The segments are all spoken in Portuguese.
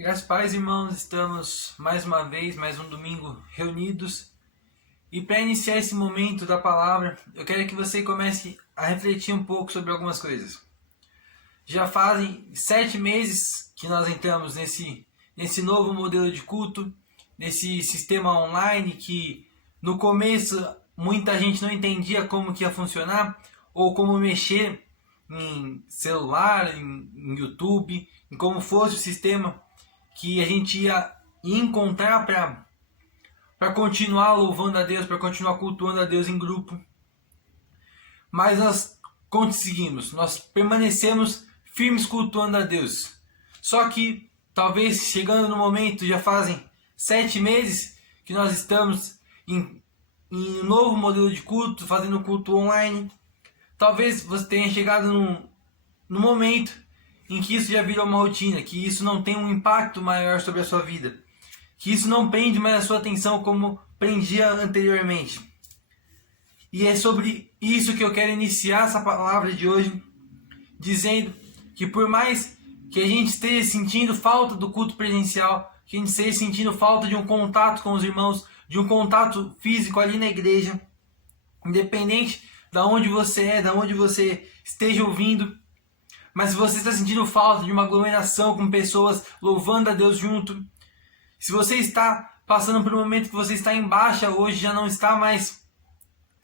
Graças a paz, irmãos, estamos mais uma vez, mais um domingo reunidos. E para iniciar esse momento da palavra, eu quero que você comece a refletir um pouco sobre algumas coisas. Já fazem 7 meses que nós entramos nesse novo modelo de culto, nesse sistema online que no começo muita gente não entendia como que ia funcionar ou como mexer em celular, em YouTube, em como fosse o sistema que a gente ia encontrar para continuar louvando a Deus, para continuar cultuando a Deus em grupo. Mas nós conseguimos, nós permanecemos firmes cultuando a Deus. Só que talvez chegando no momento, já fazem 7 meses que nós estamos em um novo modelo de culto, fazendo culto online. Talvez você tenha chegado no momento em que isso já virou uma rotina, que isso não tem um impacto maior sobre a sua vida, que isso não prende mais a sua atenção como prendia anteriormente. E é sobre isso que eu quero iniciar essa palavra de hoje, dizendo que por mais que a gente esteja sentindo falta do culto presencial, que a gente esteja sentindo falta de um contato com os irmãos, de um contato físico ali na igreja, independente de onde você é, de onde você esteja ouvindo, mas se você está sentindo falta de uma aglomeração com pessoas louvando a Deus junto, se você está passando por um momento que você está em baixa hoje, já não está mais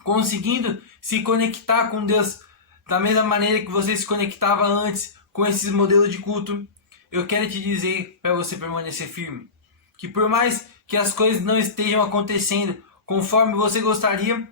conseguindo se conectar com Deus da mesma maneira que você se conectava antes com esses modelos de culto, eu quero te dizer para você permanecer firme, que por mais que as coisas não estejam acontecendo conforme você gostaria,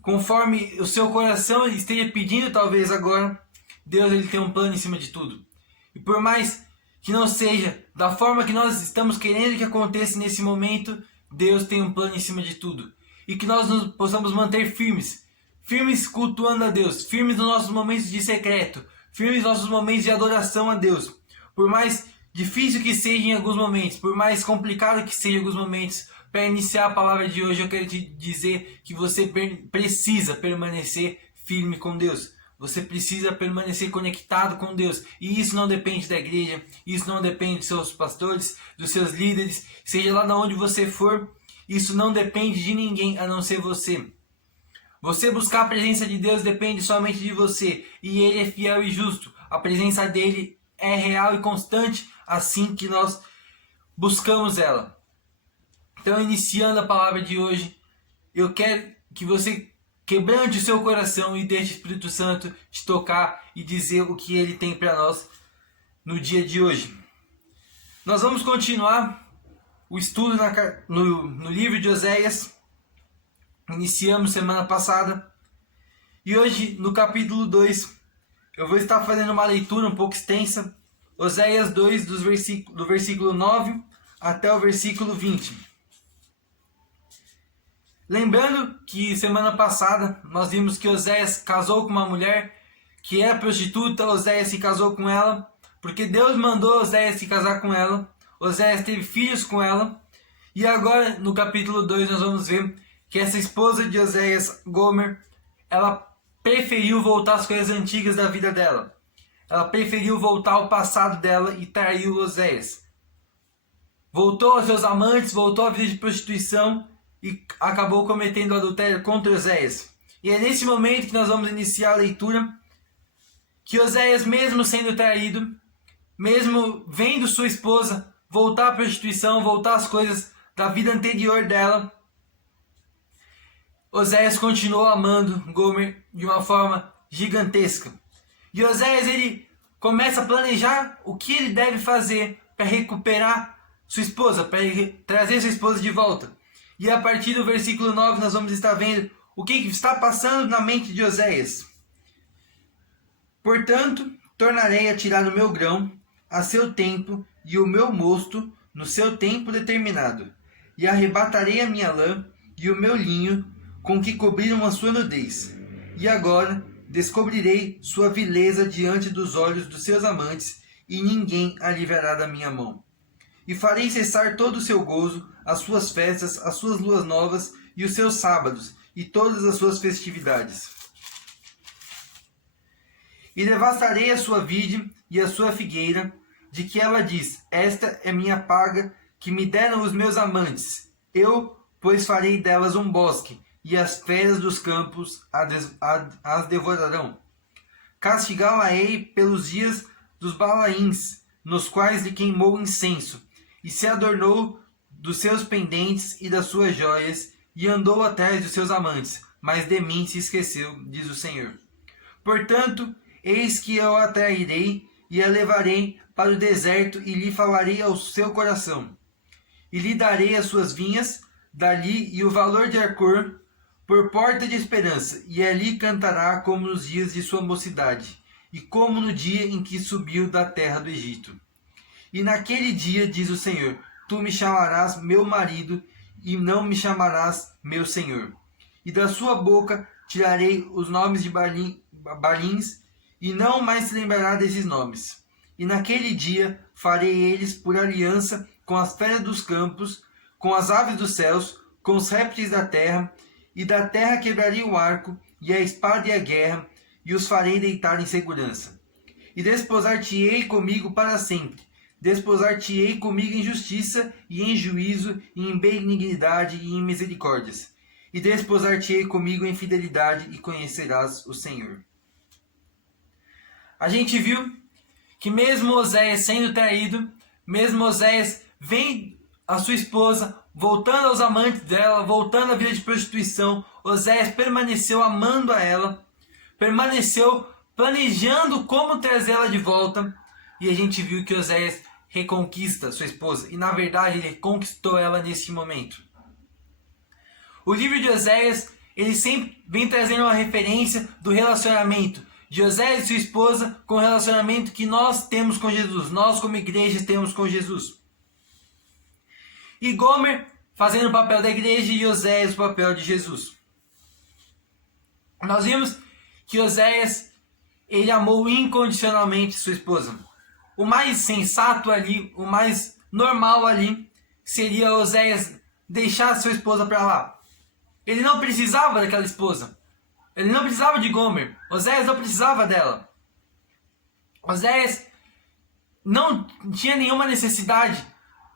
conforme o seu coração esteja pedindo talvez agora, Deus ele tem um plano em cima de tudo. E por mais que não seja da forma que nós estamos querendo que aconteça nesse momento, Deus tem um plano em cima de tudo. E que nós nos possamos manter firmes. Firmes cultuando a Deus. Firmes nos nossos momentos de secreto. Firmes nos nossos momentos de adoração a Deus. Por mais difícil que seja em alguns momentos, por mais complicado que seja em alguns momentos, para iniciar a palavra de hoje eu quero te dizer que você precisa permanecer firme com Deus. Você precisa permanecer conectado com Deus. E isso não depende da igreja. Isso não depende dos seus pastores, dos seus líderes. Seja lá de onde você for. Isso não depende de ninguém a não ser você. Você buscar a presença de Deus depende somente de você. E Ele é fiel e justo. A presença dEle é real e constante assim que nós buscamos ela. Então, iniciando a palavra de hoje, eu quero que você quebrante o seu coração e deixe o Espírito Santo te tocar e dizer o que Ele tem para nós no dia de hoje. Nós vamos continuar o estudo no livro de Oséias. Iniciamos semana passada. E hoje, no capítulo 2, eu vou estar fazendo uma leitura um pouco extensa. Oséias 2, do versículo 9 até o versículo 20. Lembrando que semana passada nós vimos que Oséias casou com uma mulher que era prostituta, Oséias se casou com ela, porque Deus mandou Oséias se casar com ela, Oséias teve filhos com ela, e agora no capítulo 2 nós vamos ver que essa esposa de Oséias, Gomer, ela preferiu voltar às coisas antigas da vida dela. Ela preferiu voltar ao passado dela e traiu Oséias. Voltou aos seus amantes, voltou à vida de prostituição, e acabou cometendo adultério contra Oséias. E é nesse momento que nós vamos iniciar a leitura, que Oséias, mesmo sendo traído, mesmo vendo sua esposa voltar à prostituição, voltar às coisas da vida anterior dela, Oséias continuou amando Gomer de uma forma gigantesca. E Oséias ele começa a planejar o que ele deve fazer para recuperar sua esposa, para trazer sua esposa de volta. E a partir do versículo 9 nós vamos estar vendo o que está passando na mente de Oséias. Portanto, tornarei a tirar o meu grão a seu tempo e o meu mosto no seu tempo determinado. E arrebatarei a minha lã e o meu linho com que cobriram a sua nudez. E agora descobrirei sua vileza diante dos olhos dos seus amantes, e ninguém a livrará da minha mão. E farei cessar todo o seu gozo, as suas festas, as suas luas novas e os seus sábados, e todas as suas festividades. E devastarei a sua vide e a sua figueira, de que ela diz: esta é minha paga que me deram os meus amantes. Eu, pois, farei delas um bosque, e as feras dos campos as devorarão. Castigá-la-ei pelos dias dos Balaíns, nos quais lhe queimou incenso, e se adornou dos seus pendentes e das suas joias, e andou atrás dos seus amantes, mas de mim se esqueceu, diz o Senhor. Portanto, eis que eu a trairei, e a levarei para o deserto, e lhe falarei ao seu coração. E lhe darei as suas vinhas, dali e o valor de Arcor, por porta de esperança, e ali cantará como nos dias de sua mocidade, e como no dia em que subiu da terra do Egito. E naquele dia, diz o Senhor, tu me chamarás meu marido, e não me chamarás meu senhor. E da sua boca tirarei os nomes de Balins, e não mais se lembrará desses nomes. E naquele dia farei eles por aliança com as feras dos campos, com as aves dos céus, com os répteis da terra, e da terra quebrarei o arco, e a espada e a guerra, e os farei deitar em segurança. E desposar-te-ei comigo para sempre. Desposar-te-ei comigo em justiça, e em juízo, e em benignidade, e em misericórdias. E desposar-te-ei comigo em fidelidade, e conhecerás o Senhor. A gente viu que mesmo Oséias sendo traído, mesmo Oséias vendo a sua esposa, voltando aos amantes dela, voltando à vida de prostituição, Oséias permaneceu amando a ela, permaneceu planejando como trazê-la de volta, e a gente viu que Oséias reconquista sua esposa, e na verdade ele conquistou ela nesse momento. O livro de Oséias, ele sempre vem trazendo uma referência do relacionamento de Oséias e sua esposa com o relacionamento que nós temos com Jesus, nós como igreja temos com Jesus. E Gomer fazendo o papel da igreja e Oséias o papel de Jesus. Nós vimos que Oséias, ele amou incondicionalmente sua esposa. O mais sensato ali, o mais normal ali, seria Oséias deixar sua esposa para lá. Ele não precisava daquela esposa. Ele não precisava de Gomer. Oséias não precisava dela. Oséias não tinha nenhuma necessidade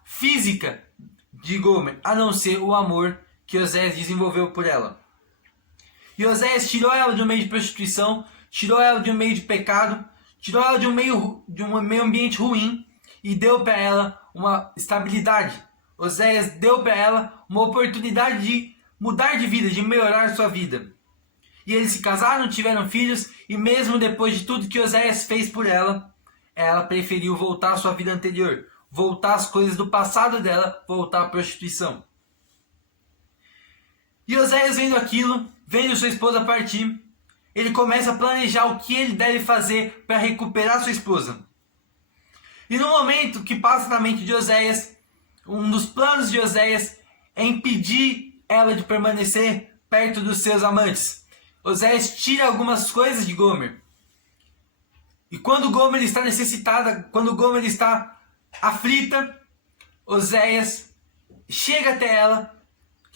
física de Gomer, a não ser o amor que Oséias desenvolveu por ela. E Oséias tirou ela de um meio de prostituição, tirou ela de um meio de pecado, tirou ela de um meio ambiente ruim e deu para ela uma estabilidade. Oséias deu para ela uma oportunidade de mudar de vida, de melhorar sua vida. E eles se casaram, tiveram filhos, e mesmo depois de tudo que Oséias fez por ela, ela preferiu voltar à sua vida anterior, voltar às coisas do passado dela, voltar à prostituição. E Oséias vendo aquilo, vendo sua esposa partir, ele começa a planejar o que ele deve fazer para recuperar sua esposa. E no momento que passa na mente de Oséias, um dos planos de Oséias é impedir ela de permanecer perto dos seus amantes. Oséias tira algumas coisas de Gomer. E quando Gomer está necessitada, quando Gomer está aflita, Oséias chega até ela,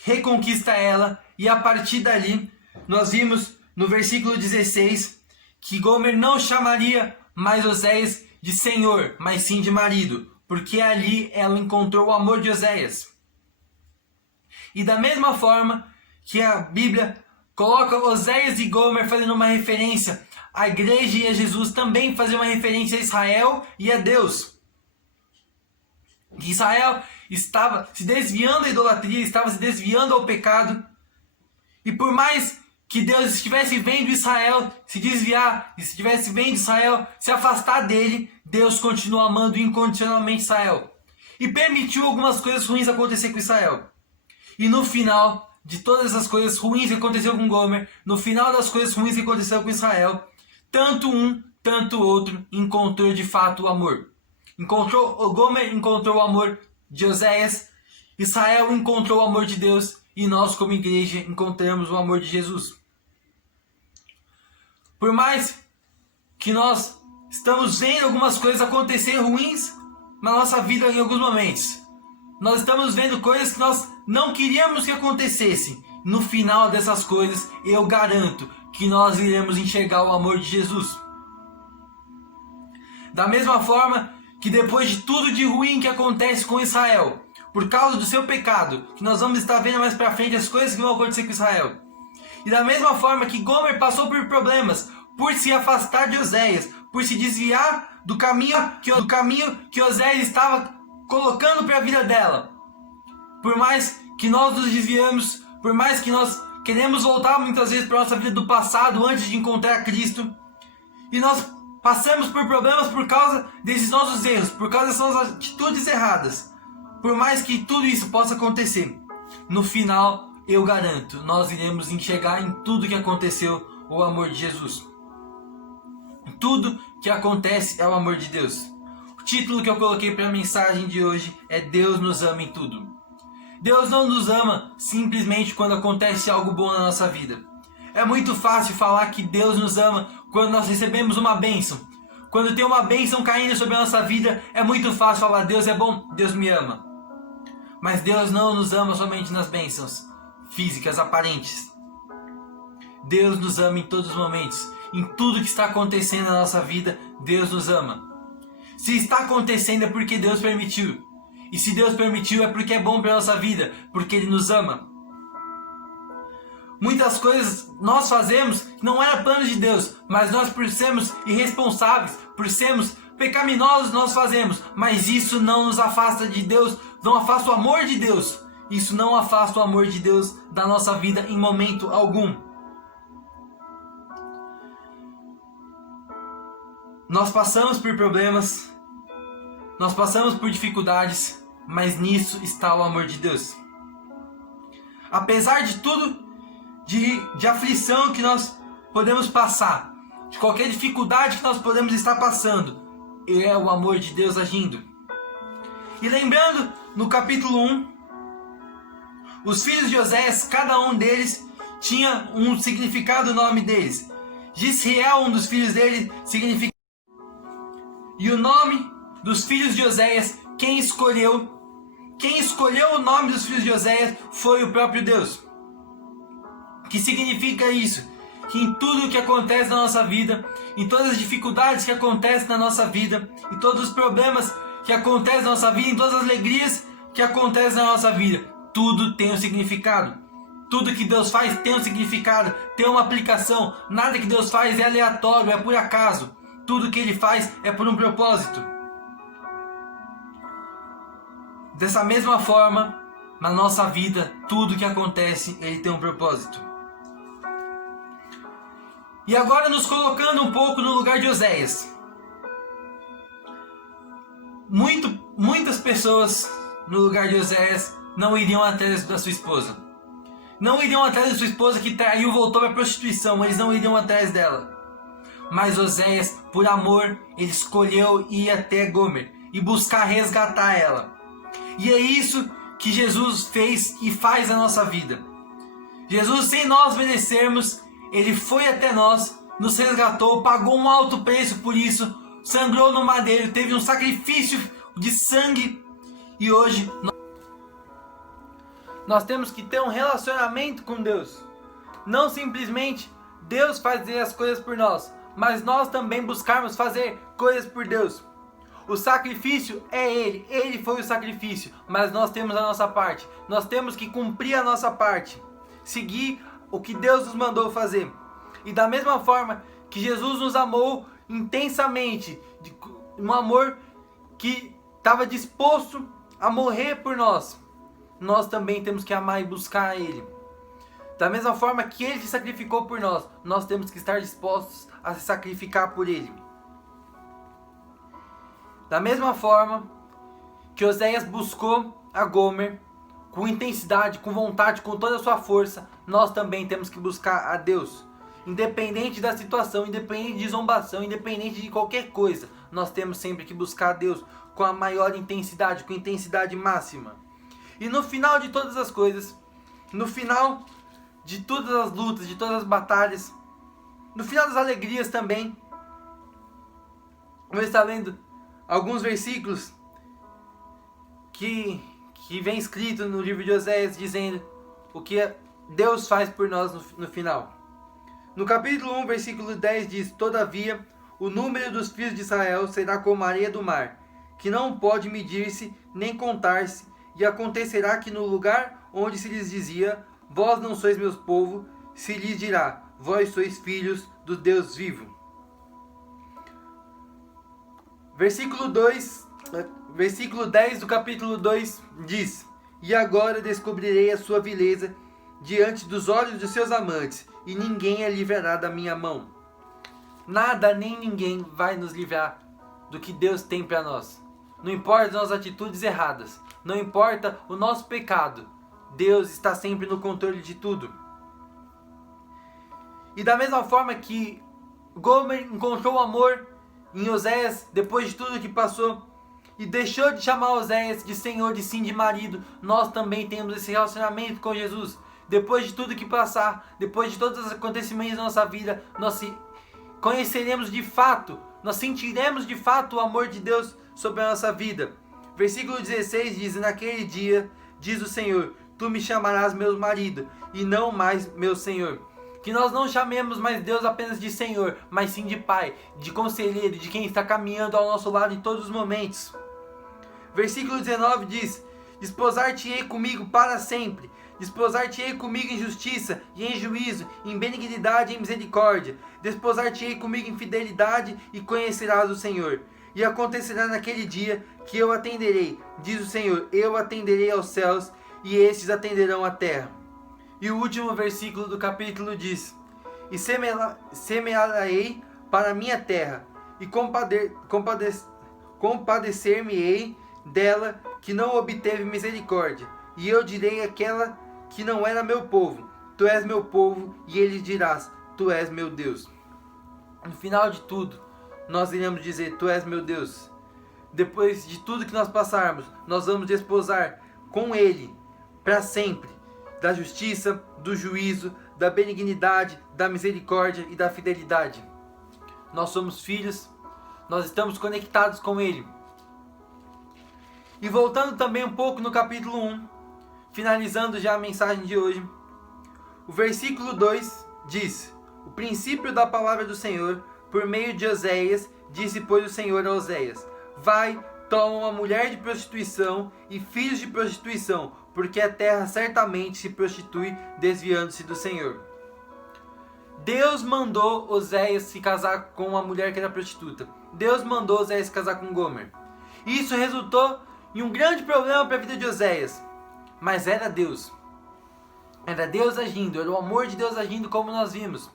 reconquista ela, e a partir dali, nós vimos no versículo 16, que Gomer não chamaria mais Oséias de senhor, mas sim de marido, porque ali ela encontrou o amor de Oséias. E da mesma forma que a Bíblia coloca Oséias e Gomer fazendo uma referência à igreja e a Jesus, também fazendo uma referência a Israel e a Deus. Que Israel estava se desviando da idolatria, estava se desviando ao pecado, e por mais que Deus estivesse vendo Israel se desviar, estivesse vendo Israel se afastar dele, Deus continuou amando incondicionalmente Israel. E permitiu algumas coisas ruins acontecer com Israel. E no final de todas as coisas ruins que aconteceu com Gomer, no final das coisas ruins que aconteceu com Israel, tanto um, tanto o outro encontrou de fato o amor. Gomer encontrou o amor de Oséias, Israel encontrou o amor de Deus, e nós como igreja encontramos o amor de Jesus. Por mais que nós estamos vendo algumas coisas acontecer ruins na nossa vida em alguns momentos, nós estamos vendo coisas que nós não queríamos que acontecessem. No final dessas coisas, eu garanto que nós iremos enxergar o amor de Jesus. Da mesma forma que depois de tudo de ruim que acontece com Israel, por causa do seu pecado, que nós vamos estar vendo mais pra frente as coisas que vão acontecer com Israel. E da mesma forma que Gomer passou por problemas, por se afastar de Oséias, por se desviar do caminho que Oséias estava colocando para a vida dela. Por mais que nós nos desviamos, por mais que nós queremos voltar muitas vezes para a nossa vida do passado antes de encontrar Cristo, e nós passamos por problemas por causa desses nossos erros, por causa dessas nossas atitudes erradas. Por mais que tudo isso possa acontecer, no final, eu garanto, nós iremos enxergar em tudo que aconteceu o amor de Jesus. Tudo que acontece é o amor de Deus. O título que eu coloquei para a mensagem de hoje é Deus nos ama em tudo. Deus não nos ama simplesmente quando acontece algo bom na nossa vida. É muito fácil falar que Deus nos ama quando nós recebemos uma bênção. Quando tem uma bênção caindo sobre a nossa vida, é muito fácil falar Deus é bom, Deus me ama. Mas Deus não nos ama somente nas bênçãos físicas aparentes. Deus nos ama em todos os momentos. Em tudo que está acontecendo na nossa vida, Deus nos ama. Se está acontecendo é porque Deus permitiu. E se Deus permitiu é porque é bom para a nossa vida, porque Ele nos ama. Muitas coisas nós fazemos que não era plano de Deus, mas nós por sermos irresponsáveis, por sermos pecaminosos nós fazemos. Mas isso não nos afasta de Deus, não afasta o amor de Deus. Isso não afasta o amor de Deus da nossa vida em momento algum. Nós passamos por problemas, nós passamos por dificuldades, mas nisso está o amor de Deus. Apesar de tudo, de aflição que nós podemos passar, de qualquer dificuldade que nós podemos estar passando, é o amor de Deus agindo. E lembrando, no capítulo 1, os filhos de Oséias, cada um deles tinha um significado no nome deles. Gisriel, um dos filhos dele, significa... E o nome dos filhos de Oséias, quem escolheu o nome dos filhos de Oséias foi o próprio Deus. Que significa isso? Que em tudo que acontece na nossa vida, em todas as dificuldades que acontecem na nossa vida, em todos os problemas que acontecem na nossa vida, em todas as alegrias que acontecem na nossa vida, tudo tem um significado. Tudo que Deus faz tem um significado, tem uma aplicação. Nada que Deus faz é aleatório, é por acaso. Tudo que Ele faz é por um propósito. Dessa mesma forma, na nossa vida, tudo que acontece, Ele tem um propósito. E agora nos colocando um pouco no lugar de Oséias. Muitas pessoas no lugar de Oséias não iriam atrás da sua esposa. Não iriam atrás da sua esposa que traiu, voltou para a prostituição. Eles não iriam atrás dela. Mas Oséias, por amor, ele escolheu ir até Gomer e buscar resgatar ela. E é isso que Jesus fez e faz na nossa vida. Jesus, sem nós merecermos, Ele foi até nós, nos resgatou, pagou um alto preço por isso, sangrou no madeiro, teve um sacrifício de sangue. E hoje nós temos que ter um relacionamento com Deus. Não simplesmente Deus fazer as coisas por nós, mas nós também buscarmos fazer coisas por Deus. O sacrifício é Ele foi o sacrifício, mas nós temos a nossa parte. Nós temos que cumprir a nossa parte, seguir o que Deus nos mandou fazer. E da mesma forma que Jesus nos amou intensamente, um amor que estava disposto a morrer por nós, nós também temos que amar e buscar Ele. Da mesma forma que Ele se sacrificou por nós, nós temos que estar dispostos a se sacrificar por Ele. Da mesma forma que Oséias buscou a Gomer com intensidade, com vontade, com toda a sua força, nós também temos que buscar a Deus. Independente da situação, independente de zombação, independente de qualquer coisa, nós temos sempre que buscar a Deus com a maior intensidade, com intensidade máxima. E no final de todas as coisas, no final de todas as lutas, de todas as batalhas, no final das alegrias também, vamos estar lendo alguns versículos que vem escrito no livro de Oséias, dizendo o que Deus faz por nós no final. No capítulo 1, versículo 10 diz: Todavia, o número dos filhos de Israel será como a areia do mar, que não pode medir-se nem contar-se. E acontecerá que no lugar onde se lhes dizia, vós não sois meus povo, se lhes dirá, vós sois filhos do Deus vivo. Versículo 10 do capítulo 2 diz: E agora descobrirei a sua vileza diante dos olhos dos seus amantes, e ninguém a livrará da minha mão. Nada nem ninguém vai nos livrar do que Deus tem para nós. Não importa as nossas atitudes erradas, não importa o nosso pecado, Deus está sempre no controle de tudo. E da mesma forma que Gomer encontrou o amor em Oséias, depois de tudo que passou, e deixou de chamar Oséias de Senhor e sim de marido, nós também temos esse relacionamento com Jesus. Depois de tudo que passar, depois de todos os acontecimentos da nossa vida, nós conheceremos de fato, nós sentiremos de fato o amor de Deus sobre a nossa vida. Versículo 16 diz: Naquele dia, diz o Senhor, tu me chamarás meu marido, e não mais meu Senhor. Que nós não chamemos mais Deus apenas de Senhor, mas sim de Pai, de conselheiro, de quem está caminhando ao nosso lado em todos os momentos. Versículo 19 diz: Desposar-te-ei comigo para sempre, desposar-te-ei comigo em justiça e em juízo, em benignidade e em misericórdia, desposar-te-ei comigo em fidelidade e conhecerás o Senhor. E acontecerá naquele dia que eu atenderei, diz o Senhor, eu atenderei aos céus e estes atenderão à terra. E o último versículo do capítulo diz: E semearei para a minha terra, e compadecer-me-ei dela que não obteve misericórdia. E eu direi àquela que não era meu povo, tu és meu povo, e eles dirás, tu és meu Deus. No final de tudo, nós iremos dizer, tu és meu Deus. Depois de tudo que nós passarmos, nós vamos desposar com Ele para sempre, da justiça, do juízo, da benignidade, da misericórdia e da fidelidade. Nós somos filhos, nós estamos conectados com Ele. E voltando também um pouco no capítulo 1, finalizando já a mensagem de hoje, o versículo 2 diz: O princípio da palavra do Senhor, por meio de Oséias, disse, pois, o Senhor a Oséias: Vai, toma uma mulher de prostituição e filhos de prostituição, porque a terra certamente se prostitui, desviando-se do Senhor. Deus mandou Oséias se casar com uma mulher que era prostituta. Deus mandou Oséias se casar com Gomer. Isso resultou em um grande problema para a vida de Oséias. Mas era Deus. Era Deus agindo, era o amor de Deus agindo, como nós vimos.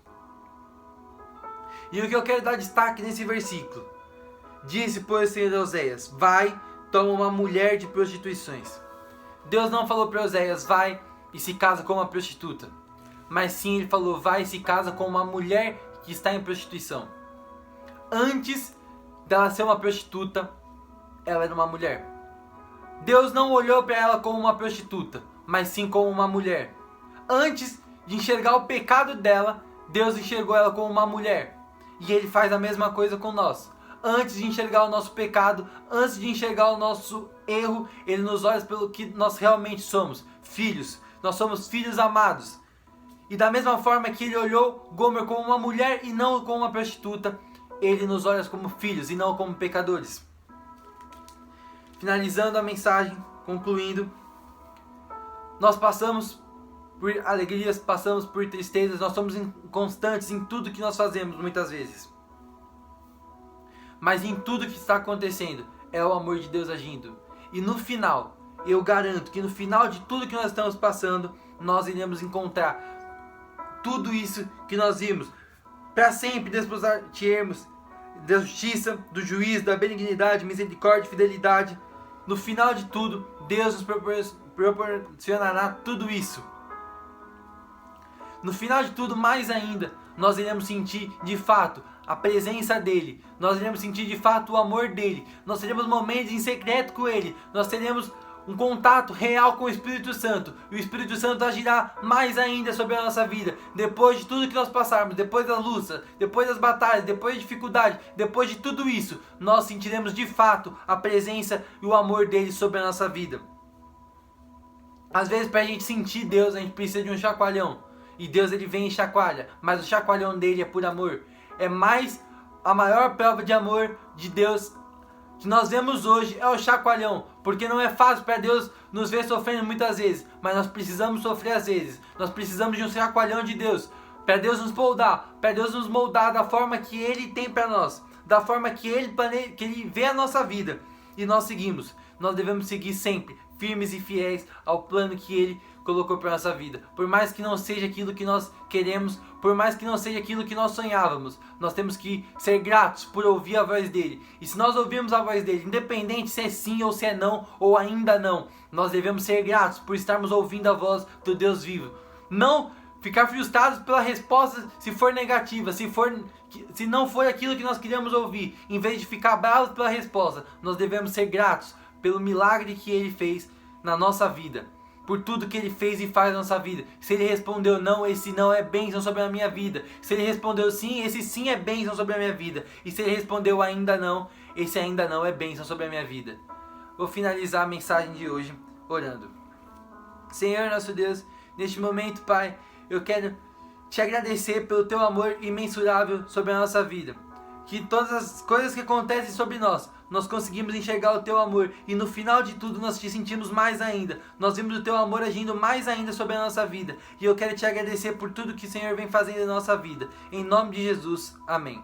E o que eu quero dar destaque nesse versículo: Disse, pois, o Senhor a Oséias: Vai, toma uma mulher de prostituições. Deus não falou para Oséias: vai e se casa com uma prostituta. Mas sim, Ele falou: vai e se casa com uma mulher que está em prostituição. Antes dela ser uma prostituta, ela era uma mulher. Deus não olhou para ela como uma prostituta, mas sim como uma mulher. Antes de enxergar o pecado dela, Deus enxergou ela como uma mulher. E Ele faz a mesma coisa com nós. Antes de enxergar o nosso pecado, antes de enxergar o nosso erro, Ele nos olha pelo que nós realmente somos, filhos. Nós somos filhos amados. E da mesma forma que Ele olhou Gomer como uma mulher e não como uma prostituta, Ele nos olha como filhos e não como pecadores. Finalizando a mensagem, concluindo, nós passamos por alegrias, passamos por tristezas, nós somos inconstantes em tudo que nós fazemos muitas vezes. Mas em tudo que está acontecendo, é o amor de Deus agindo. E no final, eu garanto que no final de tudo que nós estamos passando, nós iremos encontrar tudo isso que nós vimos. Para sempre desposar-te-emos da justiça, do juízo, da benignidade, misericórdia e fidelidade. No final de tudo, Deus nos proporcionará tudo isso. No final de tudo, mais ainda, nós iremos sentir de fato a presença dEle. Nós iremos sentir de fato o amor dEle. Nós teremos momentos em secreto com Ele. Nós teremos um contato real com o Espírito Santo. E o Espírito Santo agirá mais ainda sobre a nossa vida. Depois de tudo que nós passarmos, depois da luta, depois das batalhas, depois da dificuldade, depois de tudo isso, nós sentiremos de fato a presença e o amor dEle sobre a nossa vida. Às vezes, para a gente sentir Deus, a gente precisa de um chacoalhão. E Deus, Ele vem e chacoalha. Mas o chacoalhão dEle é por amor. É mais a maior prova de amor de Deus que nós vemos hoje é o chacoalhão, porque não é fácil para Deus nos ver sofrendo muitas vezes, mas nós precisamos sofrer às vezes. Nós precisamos de um chacoalhão de Deus, para Deus nos moldar, para Deus nos moldar da forma que Ele tem para nós, da forma que Ele vê a nossa vida. E nós seguimos. Nós devemos seguir sempre, firmes e fiéis ao plano que Ele colocou para nossa vida. Por mais que não seja aquilo que nós queremos, por mais que não seja aquilo que nós sonhávamos, nós temos que ser gratos por ouvir a voz dele. E se nós ouvirmos a voz dele, independente se é sim ou se é não, ou ainda não, nós devemos ser gratos por estarmos ouvindo a voz do Deus vivo. Não ficar frustrados pela resposta se for negativa, se não for aquilo que nós queríamos ouvir. Em vez de ficar bravos pela resposta, nós devemos ser gratos pelo milagre que Ele fez na nossa vida, por tudo que Ele fez e faz na nossa vida. Se Ele respondeu não, esse não é bênção sobre a minha vida. Se Ele respondeu sim, esse sim é bênção sobre a minha vida. E se Ele respondeu ainda não, esse ainda não é bênção sobre a minha vida. Vou finalizar a mensagem de hoje orando. Senhor nosso Deus, neste momento, Pai, eu quero te agradecer pelo teu amor imensurável sobre a nossa vida. Que todas as coisas que acontecem sobre nós conseguimos enxergar o teu amor. E no final de tudo nós te sentimos mais ainda. Nós vimos o teu amor agindo mais ainda sobre a nossa vida. E eu quero te agradecer por tudo que o Senhor vem fazendo na nossa vida. Em nome de Jesus, amém.